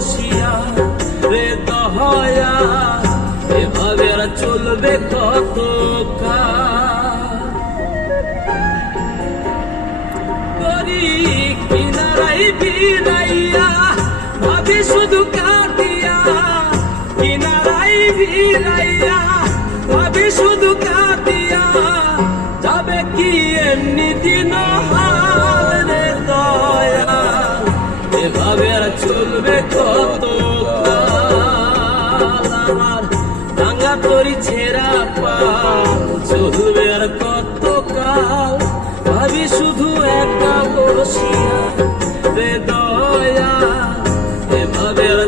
বসিয়া রে দহয়া, এভাবে আর চলবে কত করি কিনারাই বিরাইয়া, ভাবি শুধু কাঁদিয়া, কিনারাই বিরাইয়া, ভাবি শুধু কাঁদিয়া, যাবে কি এমনি দিন হাল রে দয়া, এভাবে আর চলবে কত কাল, ভাঙা তরি ছেঁড়া পাল চলবে আর কত কাল, ভাবি শুধু একা বসিয়া রে দয়া, এভাবে আর